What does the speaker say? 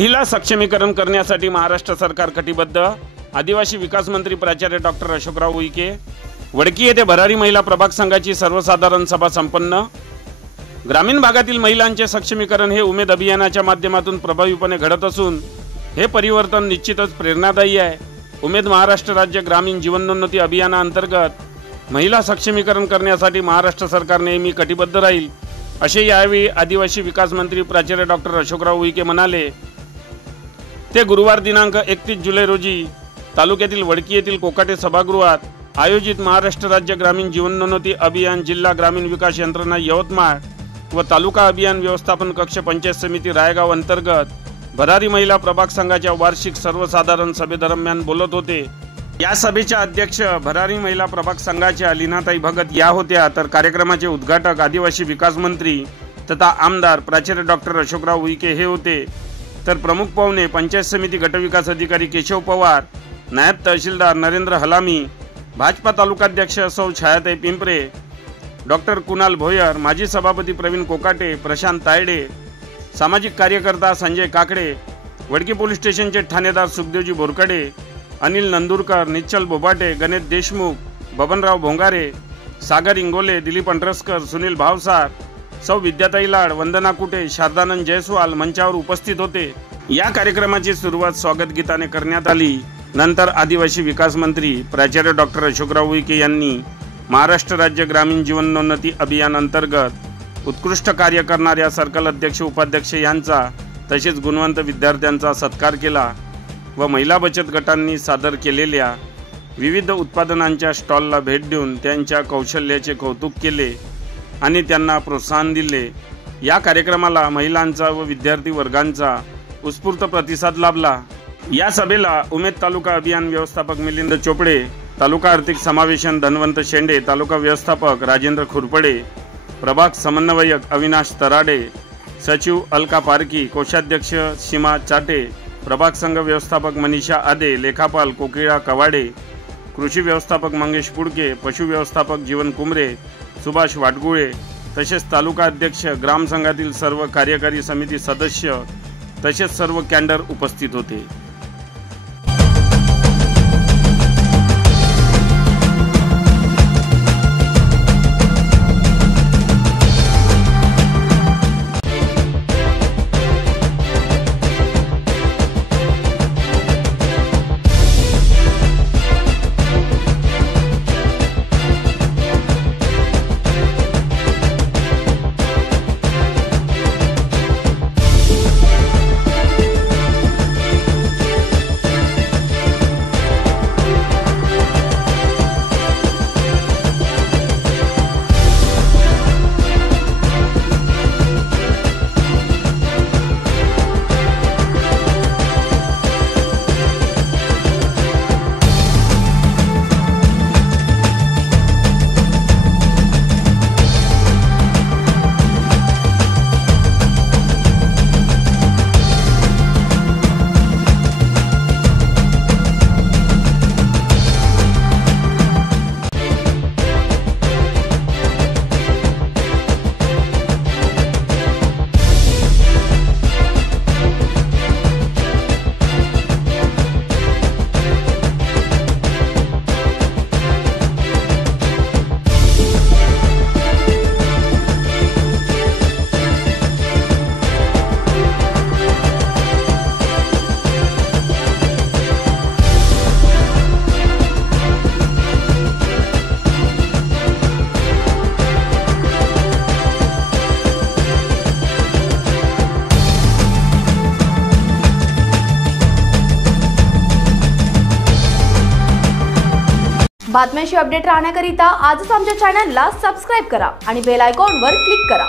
महिला सक्षमीकरण करण्यासाठी महाराष्ट्र सरकार कटिबद्ध। आदिवासी विकास मंत्री प्राचार्य डॉक्टर अशोकराव उईके। वडकी येथे भरारी महिला प्रभाग संघाची सर्वसाधारण सभा संपन्न। ग्रामीण भागातील महिलांचे सक्षमीकरण हे उमेद अभियानाच्या माध्यमातून प्रभावीपणे घडत असून हे परिवर्तन निश्चितच प्रेरणादायी आहे। उमेद महाराष्ट्र राज्य ग्रामीण जीवनोन्नती अभियानाअंतर्गत महिला सक्षमीकरण करण्यासाठी महाराष्ट्र सरकार नेहमी कटिबद्ध राहील, असे यावेळी आदिवासी विकास मंत्री प्राचार्य डॉक्टर अशोकराव उईके म्हणाले। ते गुरुवार दिनांक 31 जुलै रोजी तालुक्यातील वडकी येथील कोकाटे सभागृहात आयोजित महाराष्ट्र राज्य ग्रामीण जीवनोन्नती अभियान जिल्हा ग्रामीण विकास यंत्रणा यवतमाळ व तालुका अभियान व्यवस्थापन कक्ष पंचायत समिती रायगाव अंतर्गत भरारी महिला प्रभाग संघाच्या वार्षिक सर्वसाधारण सभेदरम्यान बोलत होते। या सभेच्या अध्यक्ष भरारी महिला प्रभाग संघाच्या लीनाताई भगत या होत्या, तर कार्यक्रमाचे उद्घाटक आदिवासी विकास मंत्री तथा आमदार प्राचार्य डॉक्टर अशोकराव उईके हे होते। तर प्रमुख पाहुणे पंचायत समिती गटविकास अधिकारी केशव पवार, नायब तहसीलदार नरेंद्र हलामी, भाजपा तालुकाध्यक्ष सौ छायाताई पिंपरे, डॉक्टर कुणाल भोयर, माजी सभापती प्रवीण कोकाटे, प्रशांत तायडे, सामाजिक कार्यकर्ता संजय काकडे, वडकी पोलीस स्टेशनचे ठाणेदार सुखदेवजी बोरकडे, अनिल नंदुरकर, निश्चल बोबाटे, गणेश देशमुख, बबनराव भोंगारे, सागर इंगोले, दिलीप अंड्रस्कर, सुनील भावसार, सौ विद्याताई लाड, वंदना कुटे, शारदानंद जयस्वाल मंचावर उपस्थित होते। या कार्यक्रमाची सुरुवात स्वागत गीताने करण्यात आली। नंतर आदिवासी विकास मंत्री प्राचार्य डॉक्टर अशोकराव उईके यांनी महाराष्ट्र राज्य ग्रामीण जीवनोन्नती अभियान अंतर्गत उत्कृष्ट कार्य करणाऱ्या सर्कल अध्यक्ष उपाध्यक्ष यांचा तसेच गुणवंत विद्यार्थ्यांचा सत्कार केला व महिला बचत गटांनी सादर केलेल्या विविध उत्पादनांच्या स्टॉलला भेट देऊन त्यांच्या कौशल्याचे कौतुक केले आणि त्यांना प्रोत्साहन दिले। या कार्यक्रमाला महिलांचा व विद्यार्थी वर्गांचा उत्स्फूर्त प्रतिसाद लाभला। या सभेला उमेद तालुका अभियान व्यवस्थापक मिलिंद चोपडे, तालुका आर्थिक समावेशन धनवंत शेंडे, तालुका व्यवस्थापक राजेंद्र खुरपडे, प्रभाग समन्वयक अविनाश तराडे, सचिव अलका पारकी, कोषाध्यक्ष सीमा चाटे, प्रभाग संघ व्यवस्थापक मनीषा आदे, लेखापाल कोकिळा कवाडे, कृषी व्यवस्थापक मंगेश पुडके, पशु व्यवस्थापक जीवन कुमरे, सुभाष वाटगुळे तसेच तालुका अध्यक्ष, ग्राम संघातील सर्व कार्यकारी समिती सदस्य तसेच सर्व कॅडर उपस्थित होते। बातम्यांशी अपडेट राहण्याकरिता आजच आमच्या चॅनलला सबस्क्राइब करा आणि बेल आयकॉनवर क्लिक करा।